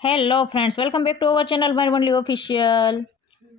Hello friends, welcome back to our channel મારી મંડલી official.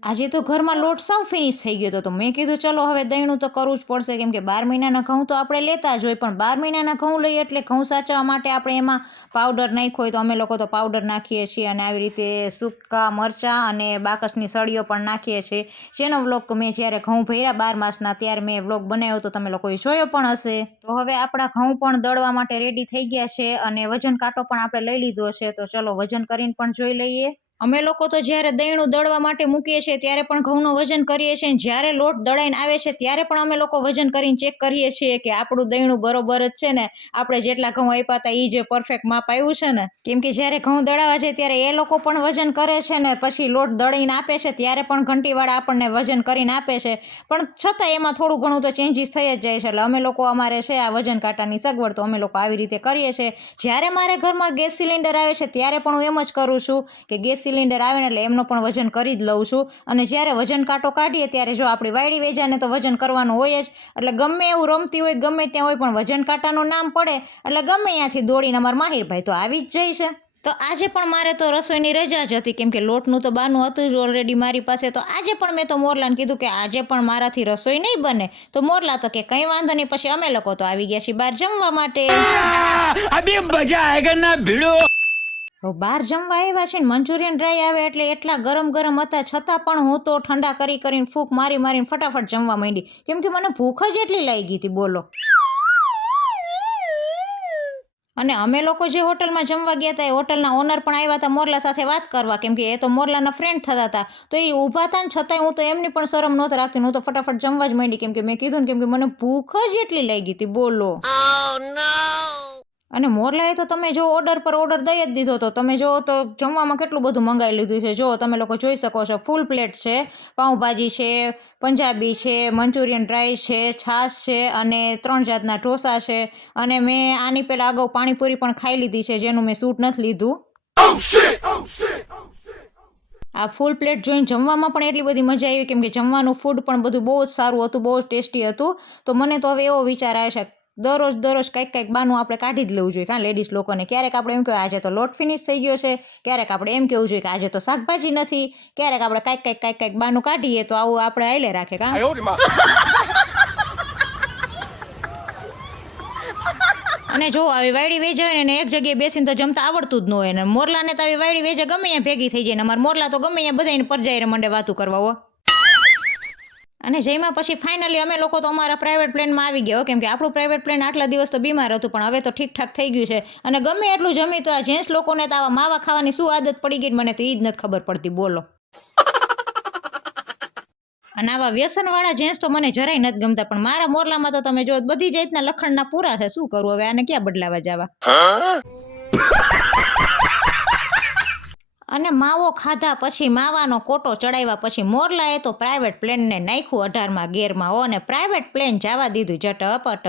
આજે તો ઘરમાં લોટ સાવ ફિનિશ થઈ ગયો હતો, તો મેં કીધું ચલો હવે દહીંનું તો કરવું જ પડશે, કેમ કે 12 મહિનાના ઘઉં તો આપણે લેતા જ હોય, પણ 12 મહિનાના ઘઉં લઈએ એટલે ઘઉં સાચવવા માટે આપણે એમાં પાવડર નાખ્યો હોય તો અમે લોકો તો પાવડર નાખીએ છીએ, અને આવી રીતે સૂકા મરચાં અને બાકસની સળીઓ પણ નાખીએ છીએ, જેનો વ્લોગ મેં જ્યારે ઘઉં ભર્યા 12 માસના ત્યારે મેં વ્લોગ બનાવ્યો તો તમે લોકોએ જોયો પણ હશે। તો હવે આપણા ઘઉં પણ દળવા માટે રેડી થઈ ગયા છે, અને વજન કાંટો પણ આપણે લઈ લીધો છે, તો ચલો વજન કરીને પણ જોઈ લઈએ। અમે લોકો તો જ્યારે દહીંનું દળવા માટે મૂકીએ છીએ ત્યારે પણ ઘઉંનું વજન કરીએ છીએ, અને જ્યારે લોટ દળાઈને આવે છે ત્યારે પણ અમે લોકો વજન કરીને ચેક કરીએ છીએ કે આપણું દહીંનું બરોબર જ છે ને, આપણે જેટલા ઘઉં આપ્યા હતા એ જે પરફેક્ટ માપ આવ્યું છે ને। કેમ કે જ્યારે ઘઉં દળાવા જાય ત્યારે એ લોકો પણ વજન કરે છે ને પછી લોટ દળીને આપે છે ત્યારે પણ ઘંટીવાળા આપણને વજન કરીને આપે છે, પણ છતાં એમાં થોડું ઘણું તો ચેન્જીસ થઈ જ જાય છે, એટલે અમે લોકો અમારે છે આ વજન કાંટાની સગવડ, તો અમે લોકો આવી રીતે કરીએ છીએ। જ્યારે મારે ઘરમાં ગેસ સિલિન્ડર આવે છે ત્યારે પણ હું એમ જ કરું છું કે ગેસ સિલિન્ડર આવે ને એટલે એમનો પણ વજન કરી જ લઉં છું, અને જ્યારે વજન કાંટો કાઢીએ ત્યારે જો આપણી વાયડી વેજાને તો વજન કરવાનું હોય જ, એટલે ગમે એવું રમતી હોય ગમે ત્યાં હોય પણ વજન કાંટાનું નામ પડે એટલે ગમે ત્યાંથી દોડીને અમારા માહિરભાઈ તો આવી જ જાય છે। તો આજે પણ મારે તો રસોઈની રજા જ હતી, કેમ કે લોટનું તો બાનું હતું જ ઓલરેડી મારી પાસે, તો આજે પણ મેં તો મોરલાને કીધું કે આજે પણ મારાથી રસોઈ નહીં બને, તો મોરલા તો કે કંઈ વાંધો નહીં, પછી અમે લોકો તો આવી ગયા છીએ બહાર જમવા માટે। અભી મજા આયેગા ના ભીડો। બહાર જમવા આવ્યા છે ને, મંચુરિયન ડ્રાય આવે એટલે એટલા ગરમ ગરમ હતા છતાં પણ હું તો ઠંડા કરીને ફૂંક મારીને ફટાફટ જમવા માંડી, કેમ કે મને ભૂખ જ એટલી લાગી હતી બોલો। અને અમે લોકો જે હોટલમાં જમવા ગયા હતા એ હોટલના ઓનર પણ આવ્યા હતા મોરલા સાથે વાત કરવા, કેમ કે એ તો મોરલાના ફ્રેન્ડ થતા હતા, તો એ ઊભા હતા ને છતાંય હું તો એમની પણ શરમ નહોતી રાખતી, હું તો ફટાફટ જમવા જ માંડી, કેમ કે મેં કીધું ને કેમ કે મને ભૂખ જ એટલી લાગી હતી બોલો। અને મોરલાએ તો તમે જો ઓર્ડર પર ઓર્ડર દઈ જ દીધો હતો, તમે જો તો જમવામાં કેટલું બધું મંગાવી લીધું છે, જો તમે લોકો જોઈ શકો છો, ફૂલ પ્લેટ છે, પાઉંભાજી છે, પંજાબી છે, મંચુરિયન ડ્રાય છે, છાશ છે, અને 3 જાતના ઢોસા છે, અને મેં આની પહેલાં અગાઉ પાણીપુરી પણ ખાઈ લીધી છે જેનું મેં સૂટ નથી લીધું। આ ફૂલ પ્લેટ જોઈને જમવામાં પણ એટલી બધી મજા આવી, કેમ કે જમવાનું ફૂડ પણ બધું બહુ જ સારું હતું, બહુ જ ટેસ્ટી હતું, તો મને તો હવે એવો વિચાર આવે છે દરરોજ કંઈક બાનું આપણે કાઢી જ લેવું જોઈએ, કાં લેડીઝ લોકોને ક્યારેક આપણે એમ કહેવાય આજે તો લોટ ફિનિશ થઈ ગયો છે, ક્યારેક આપણે એમ કહેવું જોઈએ કે આજે તો શાકભાજી નથી, ક્યારેક આપણે કંઈક બાનું કાઢીએ તો આવું આપણે હાલે રાખે કાં। અને જો આવી વાયડી વેજ હોય ને એક જગ્યાએ બેસીને તો જમતા આવડતું જ ન હોય, ને મોરલાને તો આવી વાયડી વેજા ગમે ત્યાં ભેગી થઈ જાય, ને અમારા મોરલા તો ગમે ત્યાં બધાને પરજાઈને મંડે વાતું કરવા હો। અને જેમાં પછી ફાઇનલી અમે લોકો તો અમારા પ્રાઇવેટ પ્લેનમાં આવી ગયા, કેમ કે આપણું પ્રાઇવેટ પ્લેન આટલા દિવસ તો બીમાર હતું, પણ હવે તો ઠીકઠાક થઈ ગયું છે, અને ગમે એટલું જમી તો આ જેન્ટ્સ લોકોને તો આવા માવા ખાવાની શું આદત પડી ગઈ મને તો એ જ નથી ખબર પડતી બોલો। અને આવા વ્યસનવાળા જેન્ટ્સ તો મને જરાય નથી ગમતા, પણ મારા મોરલામાં તો તમે જો બધી જાતના લખણના પૂરા છે, શું કરવું હવે આને ક્યાં બદલાવા જવા। અને માવો ખાધા પછી માવાનો કોટો ચડાવ્યા પછી મોરલાએ તો પ્રાઇવેટ પ્લેનને નાખ્યું 18મા ગેરમાં હો, અને પ્રાઇવેટ પ્લેન જવા દીધું ઝટપટ।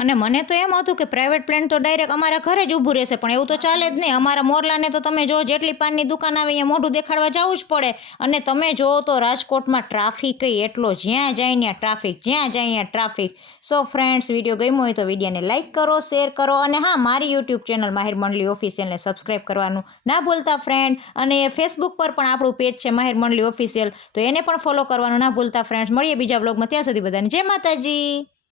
અને મને તો એમ હતું કે પ્રાઇવેટ પ્લેન તો ડાયરેક્ટ અમારા ઘરે જ ઊભું રહેશે, પણ એવું તો ચાલે જ નહીં, અમારા મોરલાને તો તમે જો જેટલી પાનની દુકાન આવે અહીંયા મોઢું દેખાડવા જવું જ પડે, અને તમે જો તો રાજકોટમાં ટ્રાફિક એટલો, જ્યાં જાય ત્યાં ટ્રાફિક। સો ફ્રેન્ડ્સ, વિડીયો ગમ્યો હોય તો વિડીયોને લાઇક કરો, શેર કરો, અને હા, મારી યુટ્યુબ ચેનલ માહિર મંડલી ઓફિશિયલને સબસ્ક્રાઇબ કરવાનું ના ભૂલતા ફ્રેન્ડ, અને ફેસબુક પર પણ આપણું પેજ છે માહિર મંડલી ઓફિશિયલ, તો એને પણ ફોલો કરવાનું ના ભૂલતા ફ્રેન્ડ્સ। મળીએ બીજા વ્લોગમાં, ત્યાં સુધી બધાને જય માતાજી।